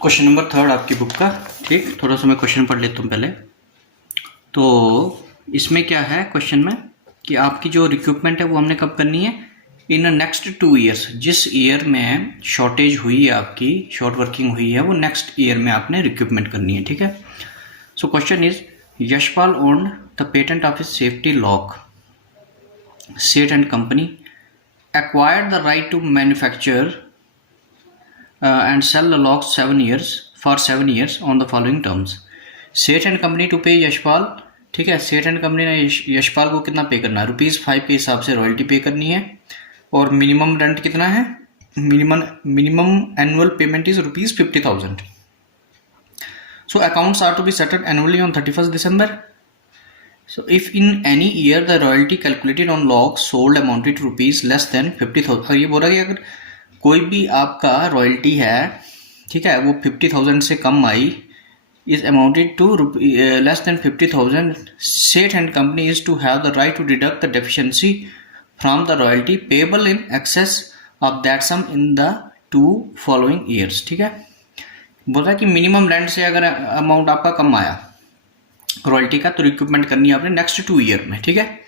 Question number 3 आपकी book का। ठीक, थोड़ा सा मैं क्वेश्चन पढ़ लेता हूँ पहले। तो इसमें क्या है क्वेश्चन में कि आपकी जो रिक्रूटमेंट है वो हमने कब करनी है, इन नेक्स्ट 2 ईयर्स। जिस ईयर में शॉर्टेज हुई है, आपकी शॉर्ट वर्किंग हुई है, वो नेक्स्ट ईयर में आपने रिक्रूटमेंट करनी है। ठीक है। So question is, Yashpal owned the patent of his safety lock, Seth and company acquired the right to manufacture and sell the locks 7 years for 7 years on the following terms. सेठ and company to पे यशपाल। ठीक है, सेठ and company ने यशपाल को कितना पे करना है, ₹5 के हिसाब से रॉयल्टी पे करनी है। और मिनिमम रेंट कितना है, minimum annual payment is ₹50,000। So accounts are to be settled annually on 31st December. So if in any year the royalty calculated on locks sold amounted to rupees less than 50,000, ये बोल रहा है कि अगर कोई भी आपका रॉयल्टी है, ठीक है, वो 50,000 से कम आई, is amounted to less than 50,000, Seth and company is to have the right to deduct the deficiency from the royalty payable in excess of that sum in the 2 following years. ठीक है, बोल रहा है कि मिनिमम रेंट से अगर amount आपका कम आया रॉयल्टी का, तो रिक्रूटमेंट करनी है आपने नेक्स्ट 2 ईयर में। ठीक है,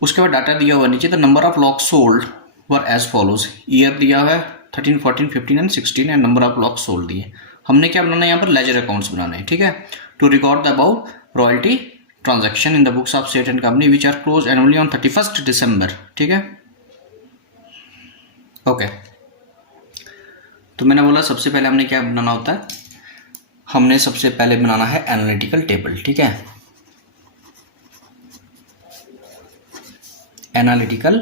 उसके बाद डाटा दिया हुआ नीचे, the number of lock sold were as follows. Year दिया हुआ है 13, 14, 15 and 16 and number of lock sold दिए। हमने क्या बनाना है यहाँ पर, लेजर अकाउंट्स बनाना है। ठीक है, to record the about royalty transaction in the books of Seth and company which are close annually on 31st December. ठीक है, ओके। तो मैंने बोला सबसे पहले हमने क्या बनाना होता है, हमने सबसे पहले बनाना है एनालिटिकल टेबल। ठीक है, एनालिटिकल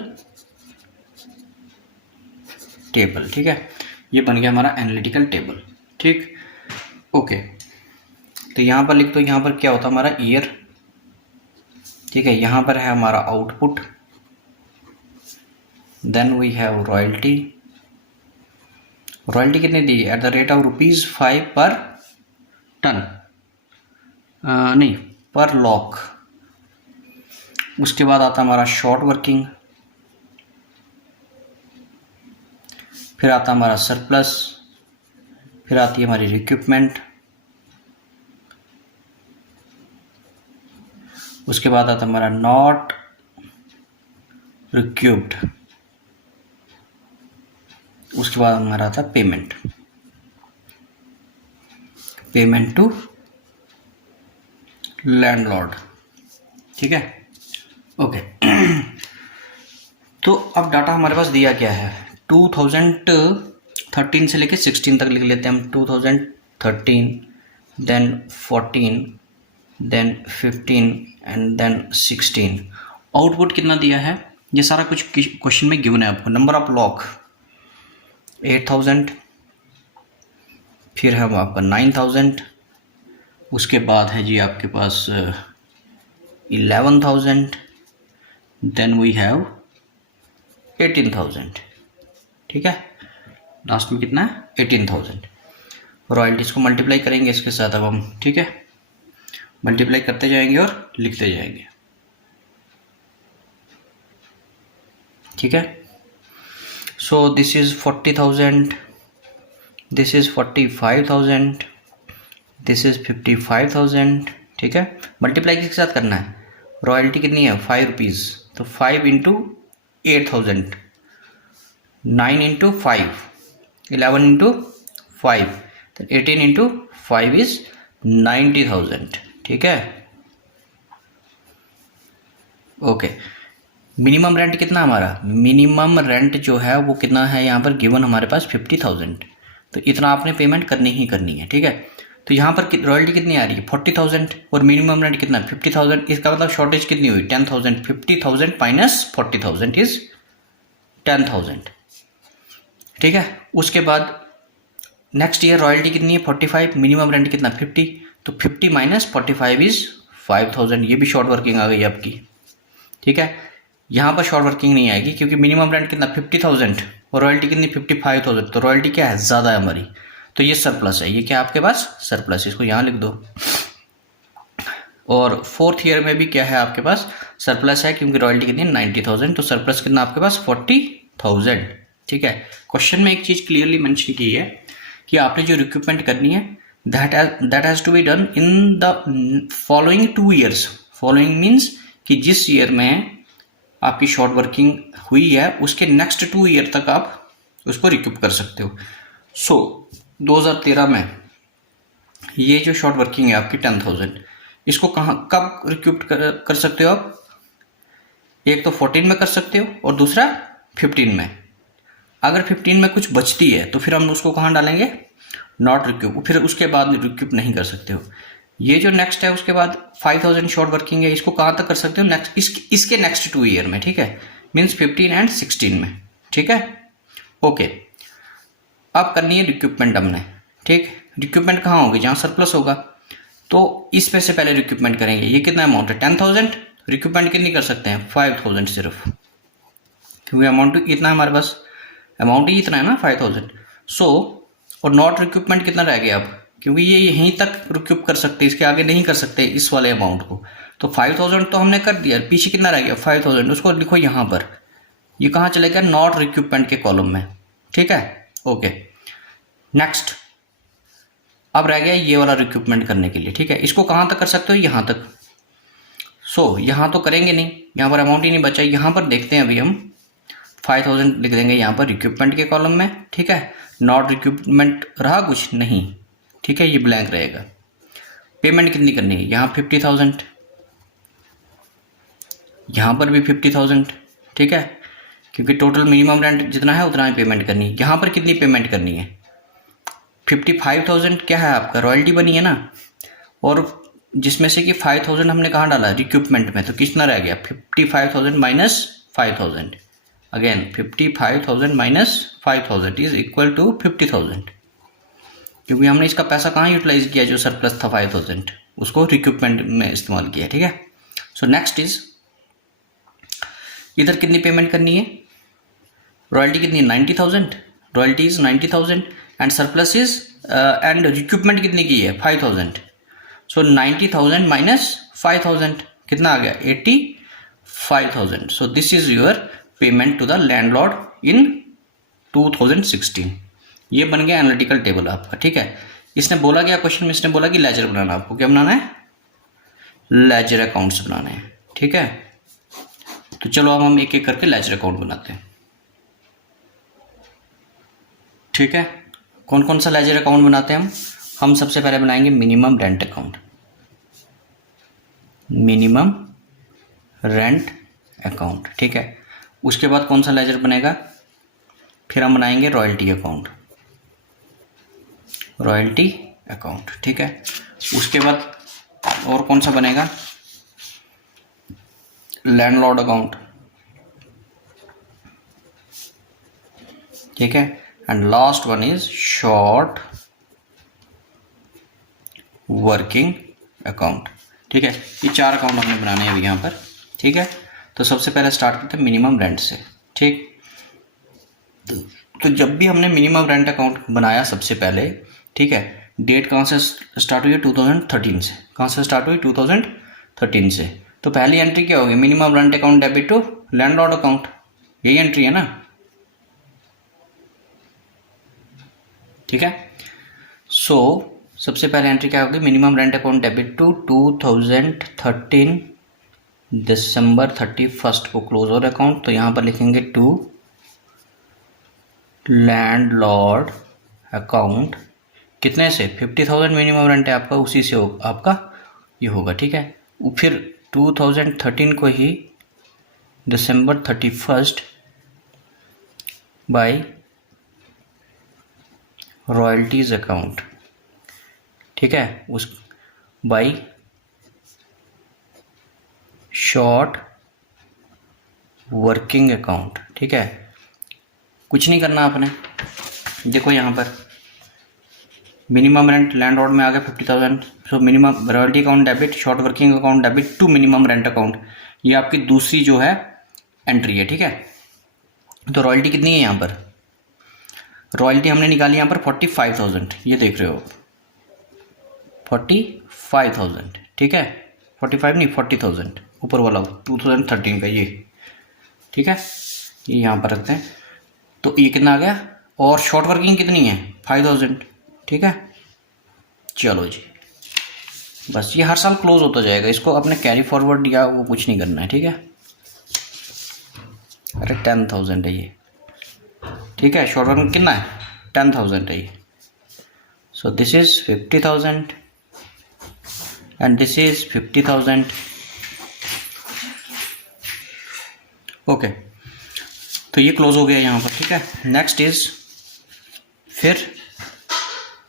टेबल। ठीक है, ये बन गया हमारा एनालिटिकल टेबल। ठीक, ओके। तो यहाँ पर लिख दो, यहाँ पर क्या होता है हमारा ईयर। ठीक है, यहाँ पर है हमारा output, then we have royalty. Royalty कितनी दी, at the rate of ₹5 per ton, नहीं पर लॉक। उसके बाद आता हमारा शॉर्ट वर्किंग, फिर आता हमारा सरप्लस, फिर आती है हमारी रिक्रूटमेंट, उसके बाद आता हमारा नॉट रिक्यूब्ड, उसके बाद हमारा आता पेमेंट, पेमेंट टू लैंडलॉर्ड। ठीक है, ओके। तो अब डाटा हमारे पास दिया क्या है, 2013 से लेके 16 तक लिख लेते हैं हम। 2013, then 14, then 15 and then 16। Output कितना दिया है, ये सारा कुछ क्वेश्चन में गिवन है आपको। नंबर ऑफ लॉक 8,000, फिर है आपका 9,000, उसके बाद है जी आपके पास 11,000, देन वी हैव 18,000। ठीक है, लास्ट में कितना है 18,000। रॉयल्टीज को मल्टीप्लाई करेंगे इसके साथ अब हम। ठीक है, मल्टीप्लाई करते जाएंगे और लिखते जाएंगे। ठीक है, सो this is 40,000, this is 45,000, this is 55,000। ठीक है, मल्टीप्लाई किसके साथ करना है, रॉयल्टी कितनी है ₹5, तो 5 इंटू 8,000, 9 इंटू 5, 11 इंटू 5, तो 18 इंटू 5 इज 90,000। ठीक है, ओके। मिनिमम रेंट कितना हमारा, मिनिमम रेंट जो है वो कितना है यहाँ पर गिवन हमारे पास 50,000, तो इतना आपने पेमेंट करनी ही करनी है। ठीक है, तो यहाँ पर रॉयल्टी कितनी आ रही है 40,000 और मिनिमम रेंट कितना 50,000। इसका मतलब शॉर्टेज कितनी हुई 10,000। 50,000 माइनस 40,000 इज 10,000। ठीक है, उसके बाद नेक्स्ट ईयर रॉयल्टी कितनी है 45, मिनिमम रेंट कितना 50, तो 50 माइनस 45 इज 5,000। ये भी शॉर्ट वर्किंग आ गई आपकी। ठीक है, यहाँ पर शॉर्ट वर्किंग नहीं आएगी क्योंकि मिनिमम रेंट कितना 50,000 और रॉयल्टी कितनी 55,000, तो रॉयल्टी क्या है ज़्यादा है हमारी, तो ये सरप्लस है। ये क्या आपके पास सरप्लस, इसको यहाँ लिख दो। और 4th ईयर में भी क्या है आपके पास सरप्लस है क्योंकि रॉयल्टी कितनी 90,000, तो सरप्लस कितना आपके पास 40,000। ठीक है, क्वेश्चन में एक चीज़ क्लियरली मेंशन की है कि आपने जो रिक्रूटमेंट करनी है that has to be done in the following 2 years. Following means कि जिस ईयर में आपकी शॉर्ट वर्किंग हुई है उसके नेक्स्ट 2 ईयर तक आप उसको रिक्यूप कर सकते हो। सो 2013 में ये जो शॉर्ट वर्किंग है आपकी 10,000, इसको कब रिक्यूप कर सकते हो आप? एक तो 14 में कर सकते हो और दूसरा 15 में। अगर 15 में कुछ बचती है तो फिर हम उसको कहाँ डालेंगे? नॉट रिक्यूप। फिर उसके बाद रिक्यूप नहीं कर सकते हो। ये जो नेक्स्ट है उसके बाद 5,000 शॉर्ट वर्किंग है, इसको कहाँ तक कर सकते हो? नेक्स्ट इसके नेक्स्ट 2 ईयर में, ठीक है, मीन्स 15 एंड 16 में, ठीक है, ओके। अब करनी है रिक्यूपमेंट हमने, ठीक। रिक्यूपमेंट कहाँ होगी? जहाँ सरप्लस होगा, तो इसमें से पहले रिक्यूपमेंट करेंगे। ये कितना अमाउंट है? 10,000। रिक्यूपमेंट कितनी कर सकते हैं? 5,000 सिर्फ, क्योंकि अमाउंट इतना है हमारे पास, अमाउंट ही इतना है ना 5,000। सो और नॉट रिक्यूपमेंट कितना रह गया अब? क्योंकि ये यहीं तक रिक्यूप कर सकते, इसके आगे नहीं कर सकते इस वाले अमाउंट को। तो 5,000 तो हमने कर दिया, पीछे कितना रह गया? 5,000। उसको लिखो यहाँ पर, ये कहाँ चलेगा? नॉट रिक्यूपमेंट के कॉलम में, ठीक है, ओके। नेक्स्ट अब रह गया ये वाला रिक्रूटमेंट करने के लिए, ठीक है। इसको कहाँ तक कर सकते हो? यहाँ तक। सो यहाँ तो करेंगे नहीं, यहाँ पर अमाउंट ही नहीं बचा। यहाँ पर देखते हैं अभी हम 5,000 लिख देंगे यहाँ पर रिक्रूटमेंट के कॉलम में, ठीक है। नॉट रिक्रूटमेंट रहा कुछ नहीं, ठीक है, ये ब्लैंक रहेगा। पेमेंट कितनी करनी है? यहाँ 50,000, यहाँ पर भी 50,000, ठीक है, क्योंकि टोटल मिनिमम रेंट जितना है उतना ही पेमेंट करनी है। यहाँ पर कितनी पेमेंट करनी है? 55,000 क्या है आपका? रॉयल्टी बनी है ना, और जिसमें से कि 5,000 हमने कहाँ डाला? रिक्रूटमेंट में। तो कितना रह गया? 55,000 minus 5,000। Again 55,000 minus 5,000 is equal to 50,000, क्योंकि हमने इसका पैसा कहाँ यूटिलाइज किया? जो सरप्लस था 5,000 उसको रिक्रूटमेंट में इस्तेमाल किया, ठीक है। सो नेक्स्ट इज, इधर कितनी पेमेंट करनी है? रॉयल्टी कितनी है? 90,000। Royalty is 90,000 and surplus is and recruitment कितनी की है? 5,000। सो 90,000 माइनस 5,000 कितना आ गया? 85,000। So this is your payment to the landlord in 2016। ये बन गया एनालिटिकल टेबल आपका, ठीक है। इसने बोला क्या क्वेश्चन में? इसने बोला कि लेजर बनाना। आपको क्या बनाना है? लेजर अकाउंट्स बनाने हैं, ठीक है। तो चलो अब हम एक एक करके लेजर अकाउंट बनाते हैं, ठीक है। कौन कौन सा लेजर अकाउंट बनाते हैं हम सबसे पहले बनाएंगे minimum rent account. Minimum rent account, ठीक है। उसके बाद कौन सा लेजर बनेगा? फिर हम बनाएंगे रॉयल्टी अकाउंट। रॉयल्टी अकाउंट, ठीक है। उसके बाद और कौन सा बनेगा? लैंडलॉर्ड अकाउंट, ठीक है। And last one is short working account, ठीक है। ये 4 अकाउंट हमने बनाने हैं अभी यहाँ पर, ठीक है। तो सबसे पहले स्टार्ट करते हैं मिनिमम रेंट से, ठीक। तो जब भी हमने मिनिमम रेंट अकाउंट बनाया सबसे पहले, ठीक है, डेट कहाँ से स्टार्ट हुई है? 2013 से। कहाँ से स्टार्ट हुई? 2013 से। तो पहली एंट्री क्या होगी? Minimum rent account debit to landlord account, यही एंट्री है ना, ठीक है। सो सबसे पहले एंट्री क्या होगी? Minimum rent account debit to 2013 December 31 को क्लोज और अकाउंट। तो यहाँ पर लिखेंगे टू लैंडलॉर्ड अकाउंट, कितने से? 50,000 मिनिमम रेंट है आपका, उसी से आपका ये होगा, ठीक है। फिर 2013 को ही दिसंबर 31 बाय रॉयल्टीज अकाउंट, ठीक है, उस बाय शॉर्ट वर्किंग अकाउंट, ठीक है। कुछ नहीं करना आपने, देखो यहाँ पर मिनिमम रेंट लैंडलॉर्ड में आ गया 50,000। So minimum royalty account debit, short working account debit to minimum rent account, ये आपकी दूसरी जो है एंट्री है, ठीक है। तो रॉयल्टी कितनी है यहाँ पर? रॉयल्टी हमने निकाली यहाँ पर 45,000, ये देख रहे हो 45,000, ठीक है। 45 नहीं 40,000, ऊपर वाला 2013 का ये, ठीक है, ये यहाँ पर रखते हैं। तो ये कितना आ गया? और शॉर्ट वर्किंग कितनी है? 5,000, ठीक है। चलो जी, बस ये हर साल क्लोज होता जाएगा, इसको अपने कैरी फॉरवर्ड या वो कुछ नहीं करना है, ठीक है। अरे 10,000 है ये, ठीक है। शॉर्ट वर्किंग कितना है, 10,000 है ये। सो this is 50,000 and this is 50,000। Okay, तो ये क्लोज हो गया यहाँ पर, ठीक है। नेक्स्ट इज फिर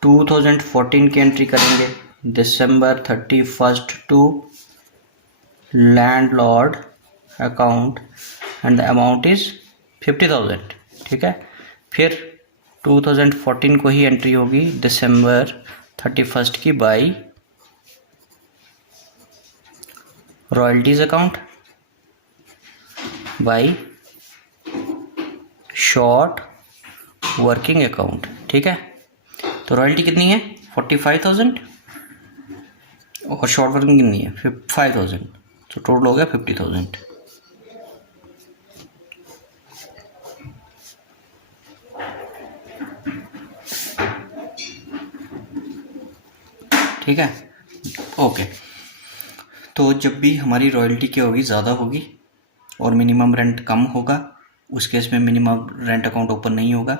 2014 की एंट्री करेंगे, December 31st to landlord account and the amount is 50,000, ठीक है। फिर 2014 को ही एंट्री होगी December 31st की by royalties account, by short working account, ठीक है। तो रॉयल्टी कितनी है 45,000 और शॉर्ट वर्किंग कितनी है 5,000, तो टोटल हो गया 50,000। ठीक है, ओके। तो जब भी हमारी रॉयल्टी क्या होगी, ज़्यादा होगी और मिनिमम रेंट कम होगा, उस केस में मिनिमम रेंट अकाउंट ओपन नहीं होगा।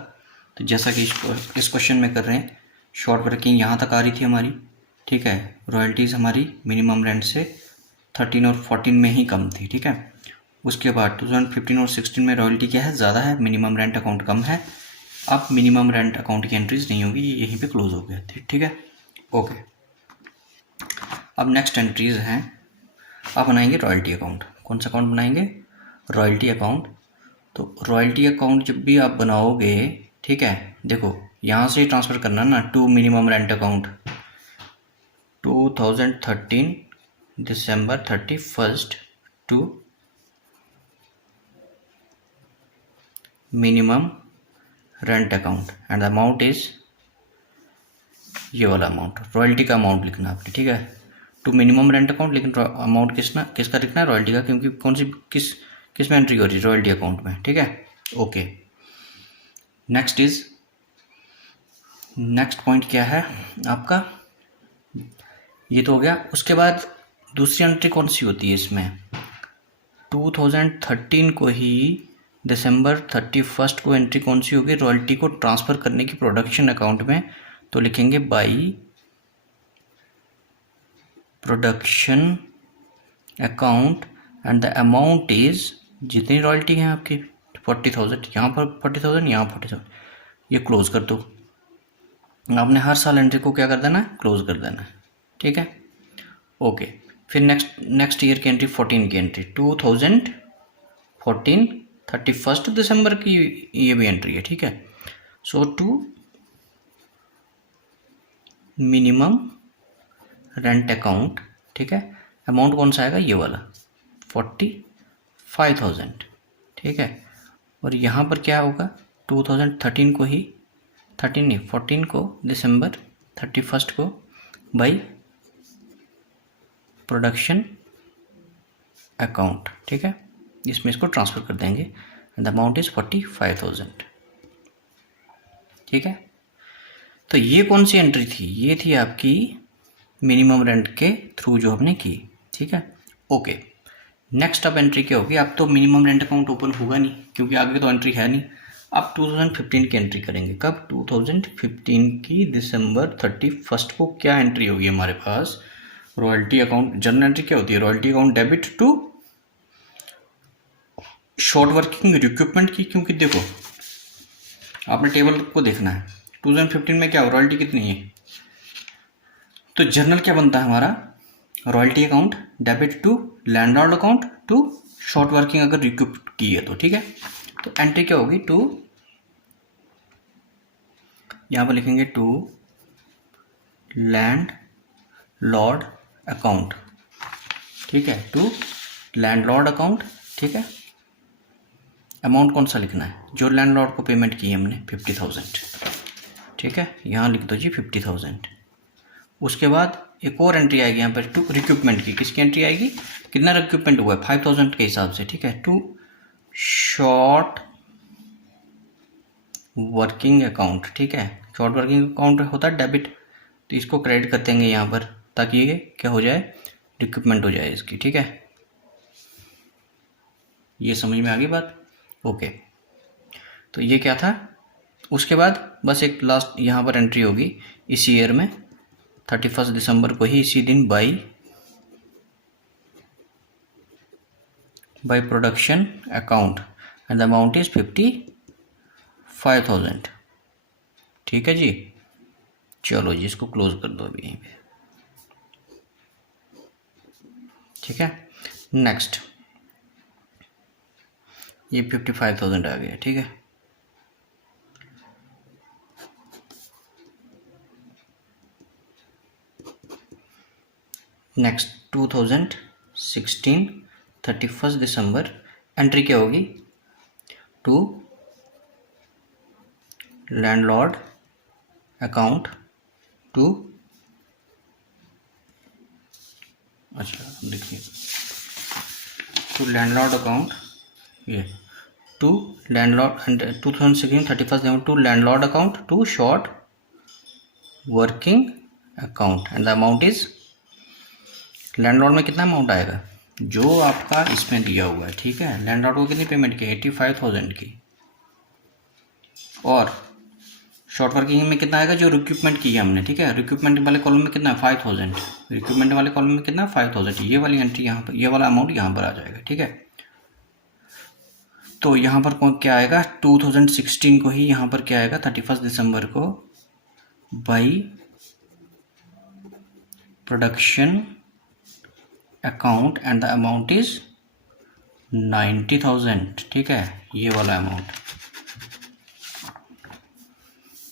तो जैसा कि इस क्वेश्चन में कर रहे हैं, शॉर्ट वर्किंग यहाँ तक आ रही थी हमारी, ठीक है। रॉयल्टीज़ हमारी मिनिमम रेंट से 13 और 14 में ही कम थी, ठीक है। उसके बाद 2015 और 16 में रॉयल्टी क्या है, ज़्यादा है, मिनिमम रेंट अकाउंट कम है। अब मिनिमम रेंट अकाउंट की एंट्रीज नहीं होगी, ये यहीं पे क्लोज हो गया, ठीक है, ओके। अब नेक्स्ट एंट्रीज हैं, आप बनाएंगे रॉयल्टी अकाउंट। कौन सा अकाउंट बनाएंगे, रॉयल्टी अकाउंट। तो रॉयल्टी अकाउंट जब भी आप बनाओगे, ठीक है, देखो यहाँ से ट्रांसफ़र करना ना to minimum rent account 2013 December 31st to minimum rent account and the amount is ये वाला अमाउंट, रॉयल्टी का अमाउंट लिखना आपने, ठीक है। टू मिनिमम रेंट अकाउंट, लेकिन अमाउंट किसका लिखना है, रॉयल्टी का, क्योंकि कौन सी किस में एंट्री हो रही है, रॉयल्टी अकाउंट में, ठीक है, ओके। नेक्स्ट पॉइंट क्या है आपका, ये तो हो गया। उसके बाद दूसरी एंट्री कौन सी होती है इसमें, 2013 को ही December 31st को एंट्री कौन सी होगी, रॉयल्टी को ट्रांसफ़र करने की प्रोडक्शन अकाउंट में। तो लिखेंगे by production account and the amount is, जितनी रॉयल्टी है आपकी 40,000, यहाँ पर 40,000, यहाँ 40,000, ये क्लोज कर दो। आपने हर साल एंट्री को क्या कर देना है, क्लोज कर देना है, ठीक है, ओके। फिर नेक्स्ट ईयर की एंट्री 14 की एंट्री 2014 31 दिसंबर की ये भी एंट्री है, ठीक है। सो टू मिनिमम रेंट अकाउंट, ठीक है। अमाउंट कौन सा आएगा, ये वाला 45,000, ठीक है। और यहाँ पर क्या होगा, 2013 को ही, 13 नहीं 14 को December 31 को बाई प्रोडक्शन अकाउंट, ठीक है, इसमें इसको ट्रांसफ़र कर देंगे एंड द अमाउंट इज़ 45,000, ठीक है। तो ये कौन सी एंट्री थी, ये थी आपकी मिनिमम रेंट के थ्रू जो हमने की, ठीक है, ओके। नेक्स्ट अब एंट्री क्या होगी, अब तो मिनिमम रेंट अकाउंट ओपन होगा नहीं क्योंकि आगे तो एंट्री है नहीं। अब 2015 की एंट्री करेंगे, कब, 2015 की December 31 को क्या एंट्री होगी हमारे पास, रॉयल्टी अकाउंट। जनरल एंट्री क्या होती है, royalty account debit to short working recruitment की, क्योंकि देखो आपने टेबल को देखना है 2015 में क्या हो, रॉयल्टी कितनी है। तो जर्नल क्या बनता है हमारा, royalty account debit to landlord account to short working अगर रिक्रूट की है तो, ठीक है। तो एंट्री क्या होगी, टू, यहाँ पर लिखेंगे टू लैंडलॉर्ड अकाउंट, ठीक है, टू लैंडलॉर्ड अकाउंट, ठीक है। अमाउंट कौन सा लिखना है, जो लैंडलॉर्ड को पेमेंट की है हमने 50,000, ठीक है, यहाँ लिख दो जी 50,000। उसके बाद एक और एंट्री आएगी यहाँ पर टू रिक्रूटमेंट की, किसकी एंट्री आएगी, कितना रिक्रूटमेंट हुआ है 5,000 के हिसाब से, ठीक है, टू शॉर्ट वर्किंग अकाउंट, ठीक है, शॉर्ट वर्किंग अकाउंट होता है डेबिट, तो इसको क्रेडिट कर देंगे यहाँ पर, ताकि ये क्या हो जाए, रिक्रूटमेंट हो जाए इसकी। ठीक है, ये समझ में आ गई बात। ओके, तो ये क्या था। उसके बाद बस एक लास्ट यहाँ पर एंट्री होगी इस ईयर में 31 दिसंबर को ही, इसी दिन by production account and the amount is 55,000। ठीक है जी, चलो जी इसको क्लोज कर दो अभी यहीं पे। ठीक है, नेक्स्ट ये 55,000 आ गया। ठीक है, नेक्स्ट 2016 31 दिसंबर एंट्री क्या होगी, टू लैंडलॉर्ड अकाउंट टू, अच्छा देखिए, टू लैंडलॉर्ड अकाउंट, ये to landlord and 2016 31 December to landlord account to short working account and the amount is, landlord में कितना अमाउंट आएगा जो आपका इसमें दिया हुआ है। ठीक है, लैंडलॉर्ड को कितनी पेमेंट की, 85,000 की, और शॉर्ट वर्किंग में कितना आएगा जो रिक्रूटमेंट की है हमने। ठीक है, रिक्रूटमेंट वाले कॉलम में कितना है, 5,000, रिक्रूटमेंट वाले कॉलम में कितना, 5,000। ये वाली एंट्री यहाँ पर, ये वाला अमाउंट यहाँ पर आ जाएगा। ठीक है, तो यहाँ पर कौन क्या आएगा, 2016 को ही यहाँ पर क्या आएगा, 31 दिसंबर को by production account and the amount is 90,000। ठीक है, ये वाला अमाउंट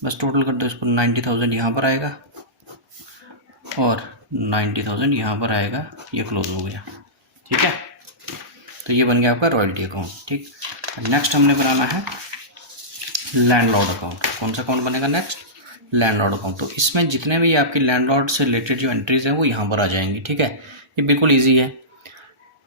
बस टोटल कर दो इसको, 90,000 यहाँ पर आएगा और 90,000 यहाँ पर आएगा, ये क्लोज हो गया। ठीक है, तो ये बन गया आपका रॉयल्टी अकाउंट। ठीक, नेक्स्ट हमने बनाना है लैंडलॉर्ड अकाउंट। कौन सा अकाउंट बनेगा नेक्स्ट, लैंडलॉर्ड अकाउंट। तो इसमें जितने भी आपके लैंडलॉर्ड से रिलेटेड जो एंट्रीज हैं वो यहाँ पर आ जाएंगी। ठीक है, ये बिल्कुल ईजी है।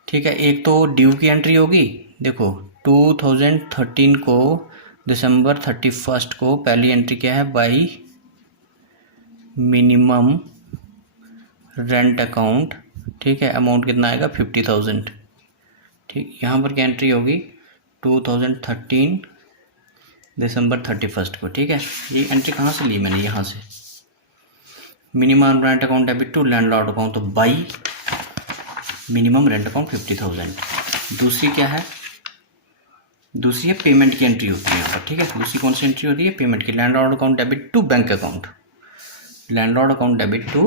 ठीक है, एक तो ड्यू की एंट्री होगी, देखो 2013 को दिसंबर 31 को पहली एंट्री क्या है, बाई मिनिमम रेंट अकाउंट। ठीक है, अमाउंट कितना आएगा, 50,000। ठीक, यहाँ पर क्या एंट्री होगी, 2013 दिसंबर 31 को। ठीक है, ये एंट्री कहाँ से ली मैंने, यहाँ से, minimum rent account debit to landlord account, तो बाई मिनिमम रेंट अकाउंट 50,000। दूसरी क्या है, दूसरी है पेमेंट की एंट्री होती है यहाँ पर। ठीक है, दूसरी कौन सी एंट्री होती है, पेमेंट की, landlord account debit to bank account, landlord account debit to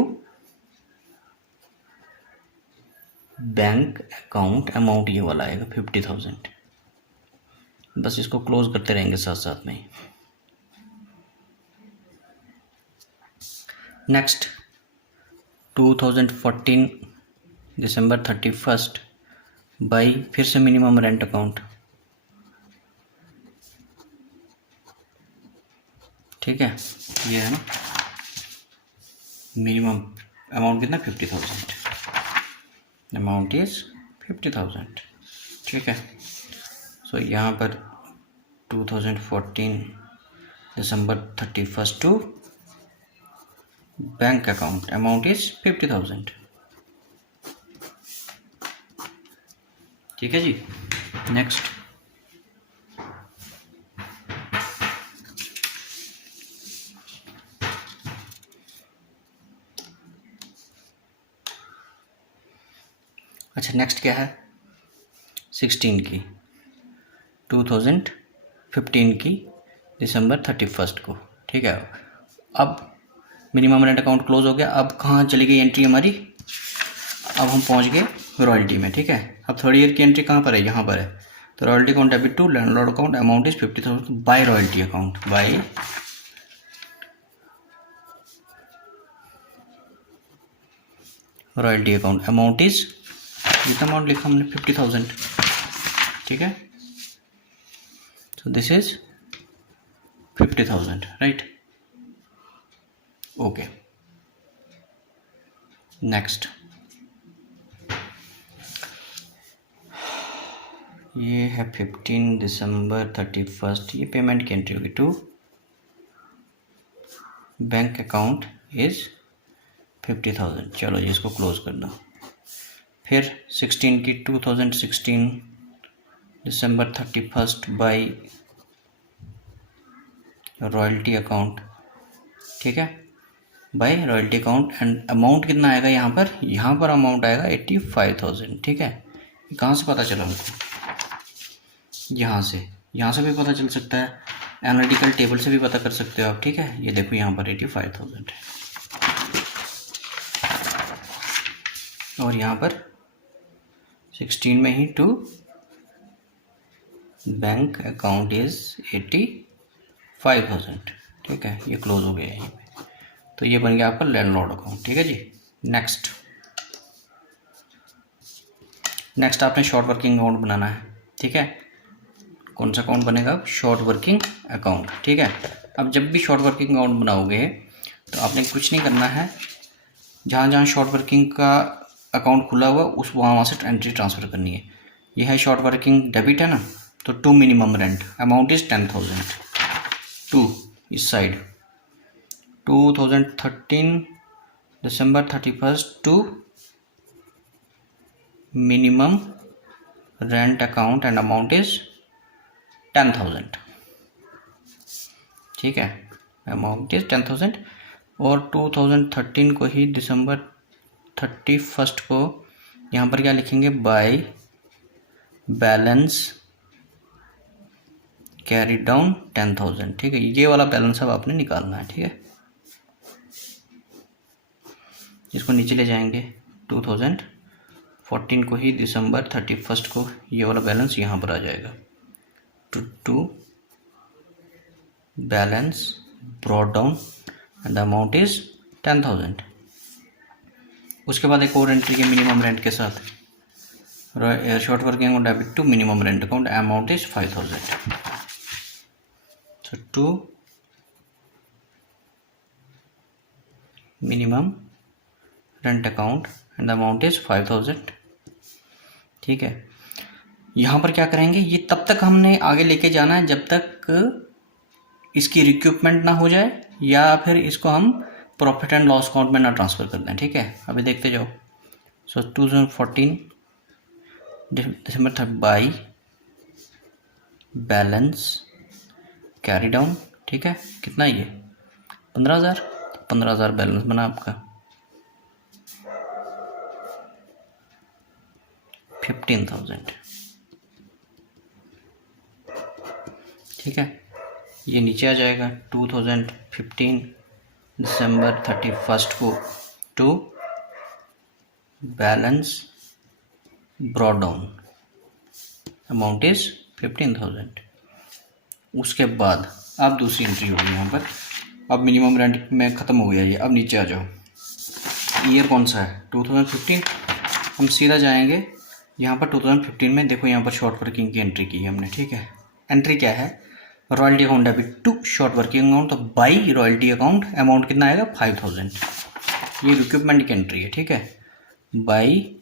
bank account, amount ये वाला आएगा 50,000। बस इसको क्लोज करते रहेंगे साथ साथ में। नेक्स्ट 2014 दिसंबर 31 बाई फिर से मिनिमम रेंट अकाउंट। ठीक है, ये है ना, मिनिमम अमाउंट कितना, 50,000, अमाउंट इज 50,000। ठीक है, सो यहाँ पर 2014 December 31 to bank account, amount is 50,000। ठीक है जी, नेक्स्ट अच्छा, नेक्स्ट क्या है, 16 की, 2015 की दिसंबर 31 को। ठीक है, अब मिनिमम रेंट अकाउंट क्लोज हो गया। अब कहाँ चली गई एंट्री हमारी, अब हम पहुँच गए रॉयल्टी में। ठीक है, अब थर्ड ईयर की एंट्री कहाँ पर है, यहाँ पर है, तो royalty account debit to landlord account, amount is 50,000 by royalty account, by royalty account, amount is, जितना अमाउंट लिखा हमने 50,000। ठीक है, so this is 50,000, right? Okay, next ये है 15 दिसंबर 31, ये पेमेंट की एंट्री होगी टू बैंक अकाउंट इज़ 50,000। चलो जी इसको क्लोज कर दो। फिर 16 की 2016 दिसंबर 31 बाई रॉयल्टी अकाउंट, ठीक है, by royalty account. And amount कितना आएगा यहाँ पर अमाउंट आएगा 85,000, ठीक है। कहाँ से पता चला हमको? यहाँ से भी पता चल सकता है, एनालिटिकल टेबल से भी पता कर सकते हो आप, ठीक है। ये देखो यहाँ पर 85,000 है और यहाँ पर 16 में ही टू बैंक अकाउंट इज 85,000, ठीक है। ये क्लोज हो गया यहीं पे। तो ये बन गया आपका लैंडलॉर्ड अकाउंट, ठीक है जी। नेक्स्ट आपने शॉर्ट वर्किंग अकाउंट बनाना है, ठीक है। कौन सा अकाउंट बनेगा? शॉर्ट वर्किंग अकाउंट, ठीक है। अब जब भी शॉर्ट वर्किंग अकाउंट बनाओगे तो आपने कुछ नहीं करना है, जहाँ जहाँ शॉर्ट वर्किंग का अकाउंट खुला हुआ उस वहाँ से एंट्री ट्रांसफ़र करनी है। ये है शॉर्ट वर्किंग डेबिट है ना, तो to minimum rent amount is 10,000 to इस side 2013 December 31 to minimum rent account and amount is 10,000, ठीक है। अमाउंट इज 10,000 और 2013 को ही दिसंबर 31 को यहाँ पर क्या लिखेंगे? बाय बैलेंस कैरी डाउन 10,000, ठीक है। ये वाला बैलेंस अब आपने निकालना है, ठीक है। इसको नीचे ले जाएंगे 2014 को ही दिसंबर 31 को ये वाला बैलेंस यहाँ पर आ जाएगा to balance brought down and the amount is 10,000। उसके बाद एक और एंट्री के मिनिमम रेंट के साथ short working account debit to minimum rent account amount is 5,000। So to minimum rent account and the amount is 5,000, ठीक है। यहाँ पर क्या करेंगे? ये तब तक हमने आगे लेके जाना है जब तक इसकी रिक्यूपमेंट ना हो जाए या फिर इसको हम प्रॉफिट एंड लॉस अकाउंट में ना ट्रांसफ़र कर दें, ठीक है। अभी देखते जाओ। सो 2014 दिसंबर 30 बाई बैलेंस कैरी डाउन, ठीक है। कितना ये 15,000 बैलेंस बना आपका 15,000, ठीक है। ये नीचे आ जाएगा 2015 दिसंबर 31 को to balance brought down amount is 15,000। उसके बाद अब दूसरी एंट्री होगी यहाँ पर। अब मिनिमम रेंट में ख़त्म हो गया ये। अब नीचे आ जाओ। ईयर कौन सा है? 2015। हम सीधा जाएंगे यहाँ पर 2015 में। देखो यहाँ पर शॉर्ट वर्किंग की एंट्री की है हमने, ठीक है। एंट्री क्या है? Royalty account debit to short working account, तो बाई रॉयल्टी अकाउंट अमाउंट कितना आएगा? 5,000। ये रिक्यूपमेंट की एंट्री है, ठीक है। बाई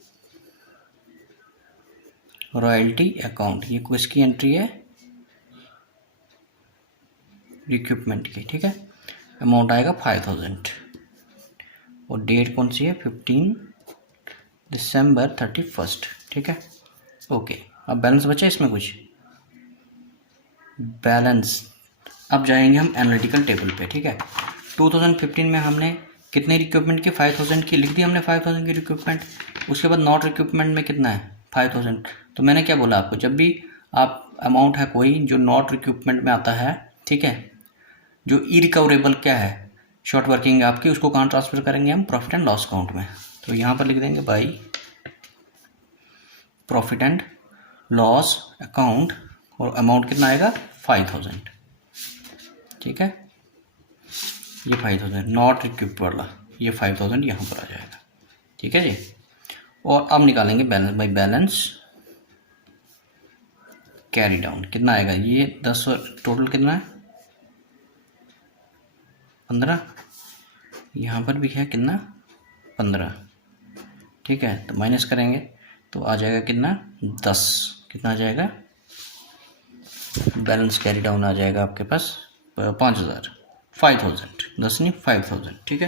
रॉयल्टी अकाउंट, ये किसकी एंट्री है? रिक्यूपमेंट की, ठीक है। अमाउंट आएगा 5,000 और डेट कौन सी है? 15 दिसंबर 31, ठीक है। ओके, अब बैलेंस बचा इसमें कुछ? बैलेंस अब जाएंगे हम एनालिटिकल टेबल पे, ठीक है। 2015 में हमने कितने रिक्यूपमेंट की? 5,000 की लिख दी हमने, 5,000 की रिक्यूपमेंट। उसके बाद नॉट रिक्यूपमेंट में कितना है? 5,000। तो मैंने क्या बोला आपको, जब भी आप अमाउंट है कोई जो नॉट रिक्यूपमेंट में आता है, ठीक है, जो इरिकवरेबल क्या है, शॉर्ट वर्किंग आपकी, उसको कहाँ ट्रांसफ़र करेंगे हम? प्रॉफिट एंड लॉस अकाउंट में। तो यहाँ पर लिख देंगे by profit and loss account और अमाउंट कितना आएगा? 5,000, ठीक है। ये 5,000 नॉट रिक्यूप वाला, ये 5,000 यहाँ पर आ जाएगा, ठीक है जी। और अब निकालेंगे balance by balance carry down. कितना आएगा? ये 10 टोटल कितना है? 15। यहाँ पर भी है कितना? 15, ठीक है। तो माइनस करेंगे तो आ जाएगा कितना? 10। कितना आ जाएगा? बैलेंस कैरी डाउन आ जाएगा आपके पास 5,000, 5000, 10 नहीं 5000, ठीक है,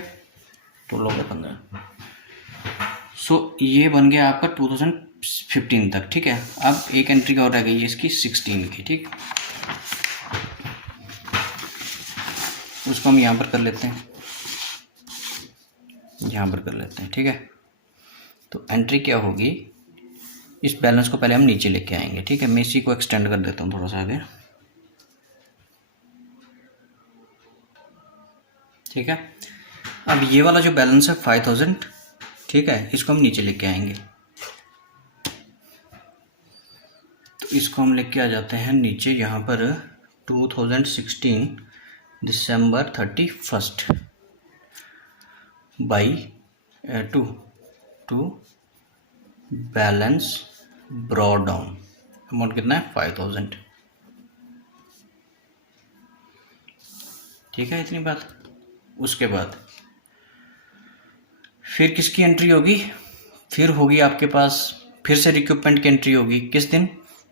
टोटल हो गया 15। सो ये बन गया आपका 2015 तक, ठीक है। अब एक एंट्री और रह गई है इसकी 16 की, ठीक, उसको हम यहाँ पर कर लेते हैं, यहाँ पर कर लेते हैं, ठीक है। तो एंट्री क्या होगी, इस बैलेंस को पहले हम नीचे लेके आएंगे, ठीक है। मैं इसी को एक्सटेंड कर देता हूँ थोड़ा सा आगे, ठीक है। अब ये वाला जो बैलेंस है 5000, ठीक है, इसको हम नीचे लेके आएंगे। तो इसको हम लेके आ जाते हैं नीचे यहाँ पर 2016 दिसंबर 31 by two balance brought down, amount कितना है 5000, ठीक है, इतनी बात। उसके बाद फिर किसकी एंट्री होगी, फिर होगी आपके पास फिर से रिक्रूटमेंट की एंट्री होगी, किस दिन,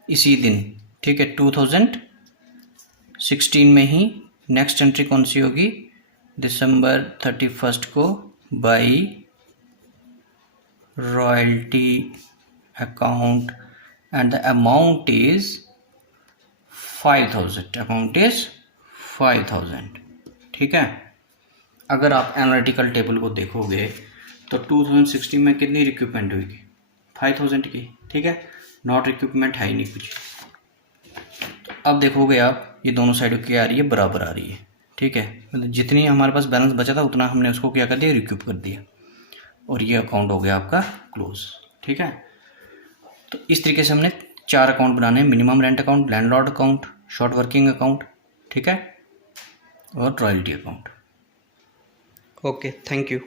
इसी दिन, ठीक है, 2016 में ही नेक्स्ट एंट्री कौन सी होगी, दिसंबर 31 को by royalty account and the amount is 5000, amount is 5000, ठीक है। अगर आप एनालिटिकल टेबल को देखोगे तो 2016 में कितनी रिक्रूटमेंट हुई, 5000 की, ठीक है, नॉट रिक्रूटमेंट है ही नहीं कुछ। तो अब देखोगे आप ये दोनों साइडों की आ रही है, बराबर आ रही है, ठीक है, मतलब जितनी हमारे पास बैलेंस बचा था उतना हमने उसको क्या कर दिया, रिक्यूप कर दिया, और ये अकाउंट हो गया आपका क्लोज, ठीक है। तो इस तरीके से हमने 4 अकाउंट बनाने हैं, minimum rent account, landlord account, short working account, ठीक है, और royalty account. Okay, thank you.